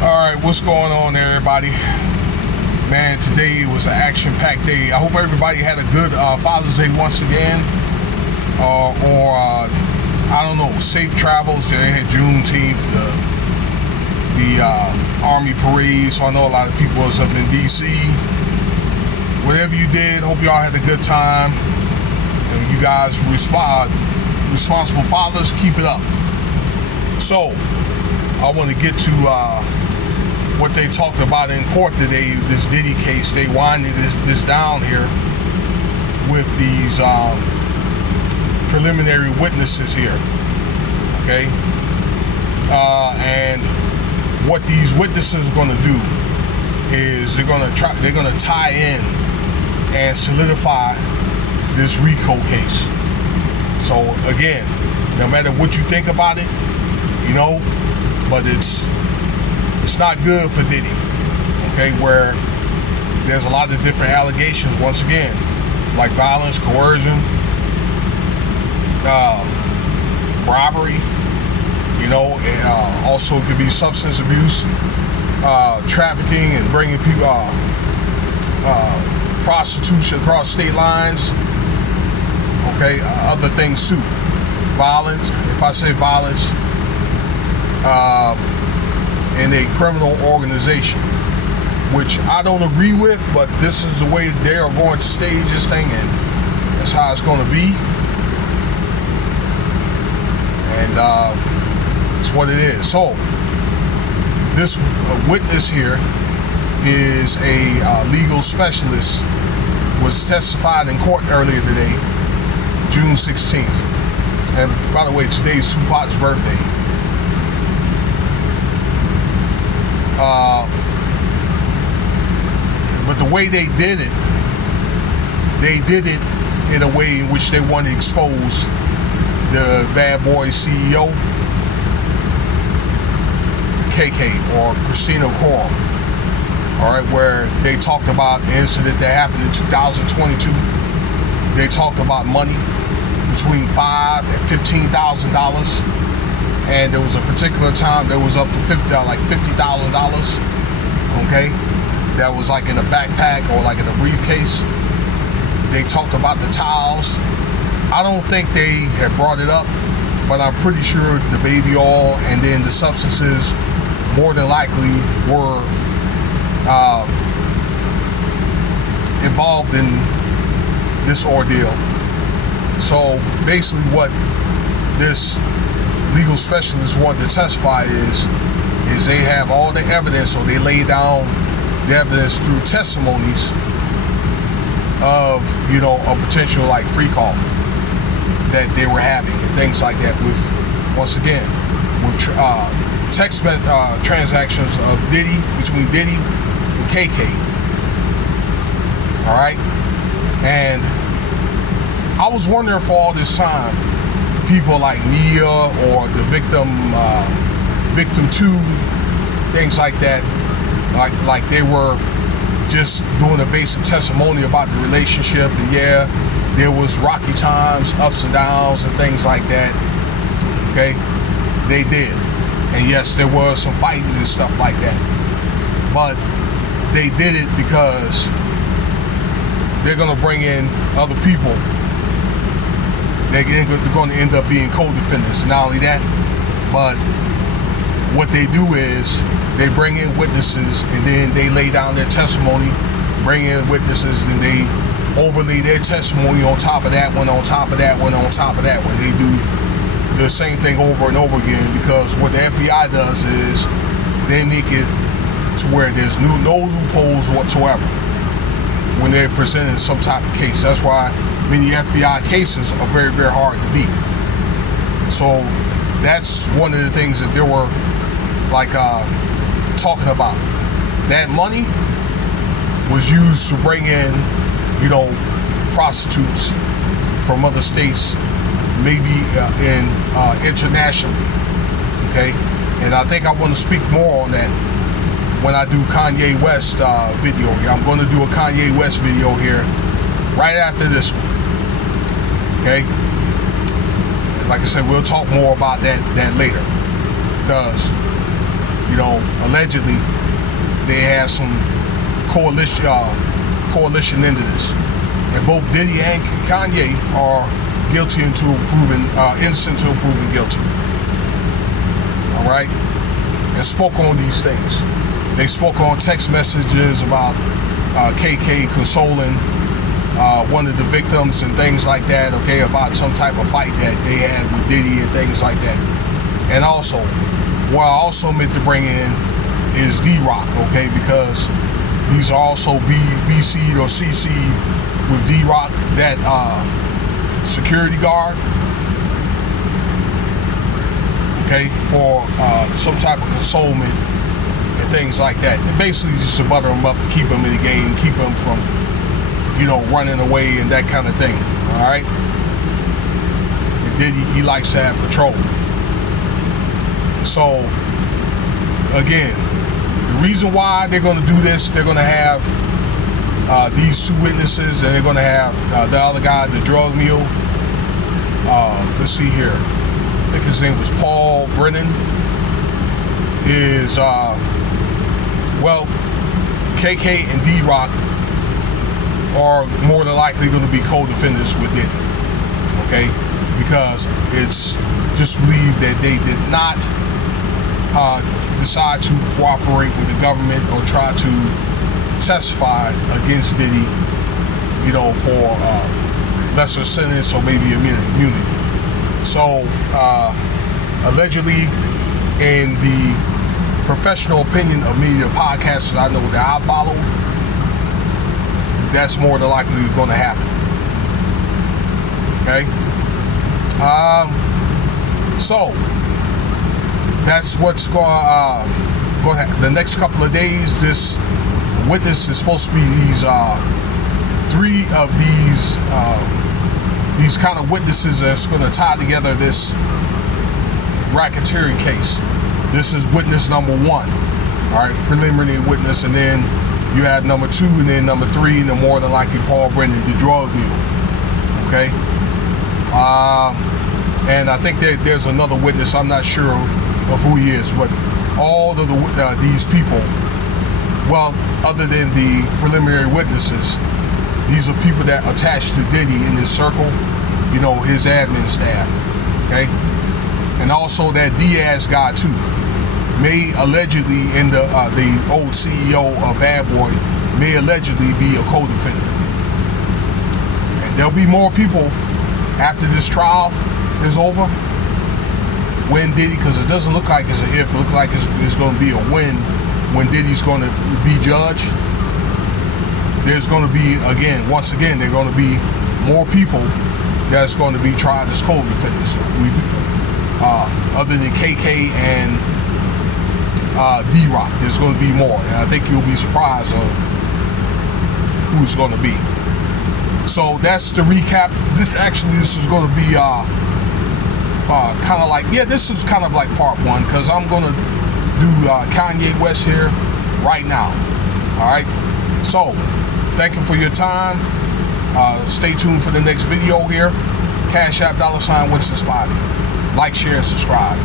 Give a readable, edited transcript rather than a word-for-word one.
Alright, what's going on there, everybody? Man, today was an action-packed day. I hope everybody had a good Father's Day once again. I don't know, safe travels. They had Juneteenth, the Army parade, so I know a lot of people was up in D.C. Whatever you did, hope y'all had a good time. And you guys responsible fathers, keep it up. So, I want to get to what they talked about in court today, this Diddy case. They winded this down here with these preliminary witnesses here, okay? And what these witnesses are going to do is they're going to tie in and solidify this RICO case. So again, no matter what you think about it, you know, but it's not good for Diddy, okay, where there's a lot of different allegations, once again, like violence, coercion, robbery, you know, and also it could be substance abuse, trafficking and bringing people, prostitution across state lines, okay, other things too. Violence, if I say violence, in a criminal organization, which I don't agree with, but this is the way they are going to stage this thing, and that's how it's going to be. And it's what it is. So this witness here is a legal specialist, was testified in court earlier today, June 16th. And by the way, today's Tupac's birthday. But the way they did it in a way in which they want to expose the Bad Boy CEO, KK, or Christina Corum. All right, where they talked about the incident that happened in 2022. They talked about money between $5,000 and $15,000. And there was a particular time that was up to $50,000, okay? That was like in a backpack or like in a briefcase. They talked about the towels. I don't think they had brought it up, but I'm pretty sure the baby oil and then the substances more than likely were involved in this ordeal. So basically what this legal specialists want to testify is they have all the evidence, or they lay down the evidence through testimonies of, you know, a potential like freak off that they were having and things like that with, once again, with text transactions of Diddy, between Diddy and KK. All right, and I was wondering for all this time, people like Nia or the victim 2, things like that, like they were just doing a basic testimony about the relationship, and yeah, there was rocky times, ups and downs and things like that, okay? They did. And yes, there was some fighting and stuff like that, but they did it because they're gonna bring in other people. They're going to end up being co-defendants. Not only that, but what they do is they bring in witnesses, and then they lay down their testimony, bring in witnesses, and they overlay their testimony on top of that one, on top of that one, on top of that one. They do the same thing over and over again, because what the FBI does is they make it to where there's no loopholes whatsoever when they're presenting some type of case. That's why many FBI cases are very, very hard to beat. So that's one of the things that they were like talking about. That money was used to bring in, you know, prostitutes from other states, maybe internationally, okay? And I think I want to speak more on that when I do Kanye West video here. I'm going to do a Kanye West video here right after this one. Okay? Like I said, we'll talk more about that later. Because, you know, allegedly they have some coalition into this, and both Diddy and Kanye are guilty until proven innocent until proven guilty. All right, and spoke on these things. They spoke on text messages about KK consoling one of the victims and things like that. Okay, about some type of fight that they had with Diddy and things like that. And also, what I also meant to bring in is D-Rock. Okay, because these are also BC'd or CC'd with D-Rock, that security guard, okay, for some type of consolement and things like that. And basically just to butter him up, keep him in the game, keep him from, running away and that kind of thing, all right? And Diddy, he likes to have control. So, again, the reason why they're going to do this, they're going to have these two witnesses, and they're going to have the other guy, the drug mule. Let's see here. I think his name was Paul Brennan. Is, KK and D-Rock are more than likely going to be co-defendants with Diddy. Okay? Because it's just believed that they did not decide to cooperate with the government or try to testify against Diddy, for lesser sentence or maybe immunity. So, allegedly, in the professional opinion of media podcasts that I know that I follow, that's more than likely going to happen. Okay? So, that's what's going to happen. The next couple of days, this witness is supposed to be these three of these kind of witnesses that's going to tie together this racketeering case. This is witness number one, all right, preliminary witness, and then you have number two, and then number three, and then more than likely Paul Brennan, the drug mule. Okay, and I think that there's another witness. I'm not sure of who he is, but all of these people, well, other than the preliminary witnesses, these are people that attached to Diddy in his circle, his admin staff, okay? And also that Diaz guy too, may allegedly, in the old CEO of Bad Boy, may allegedly be a co-defendant. And there'll be more people after this trial is over. When Diddy, because it doesn't look like it's an if, it looks like it's going to be a when Diddy's going to be judged. There's going to be, once again, there are going to be more people that's going to be tried as co-defendants. Other than KK and D-Rock, there's going to be more. And I think you'll be surprised on who's going to be. So that's the recap. This is going to be kind of like, this is kind of like part one, because I'm going to do Kanye West here right now. All right. So thank you for your time. Stay tuned for the next video here. Cash App $Winston Spotty. Like, share, and subscribe.